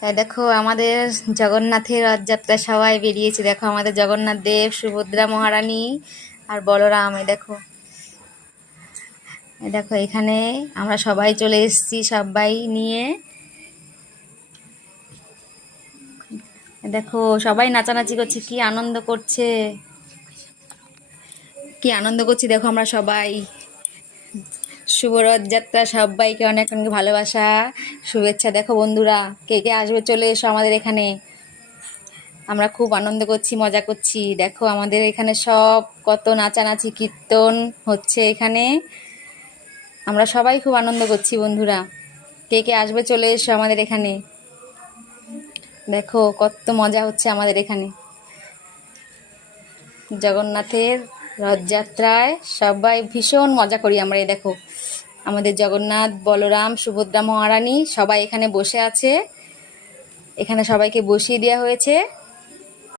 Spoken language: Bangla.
তাই দেখো আমাদের জগন্নাথের রথযাত্রা সবাই বেরিয়েছে। দেখো আমাদের জগন্নাথ দেব, সুভদ্রা মহারানী আর বলরাম। এই দেখো, এই দেখো এখানে আমরা সবাই চলে এসেছি সবাই নিয়ে। দেখো সবাই নাচানাচি করছে, কি আনন্দ করছে, কি আনন্দ করছি। দেখো আমরা সবাই। শুভ রথযাত্রা, সবাইকে অনেক অনেক ভালোবাসা, শুভেচ্ছা। দেখো বন্ধুরা, কে কে আসবে চলে এসো আমাদের এখানে। আমরা খুব আনন্দ করছি, মজা করছি। দেখো আমাদের এখানে সব কত নাচানাচি কীর্তন হচ্ছে এখানে। আমরা সবাই খুব আনন্দ করছি বন্ধুরা। কে কে আসবে চলে এসো আমাদের এখানে। দেখো কত মজা হচ্ছে আমাদের এখানে জগন্নাথের রথযাত্রায়। সবাই ভীষণ মজা করি আমরা। এই দেখো আমাদের জগন্নাথ, বলরাম, সুভদ্রা মহারানী সবাই এখানে বসে আছে। এখানে সবাইকে বসিয়ে দেওয়া হয়েছে।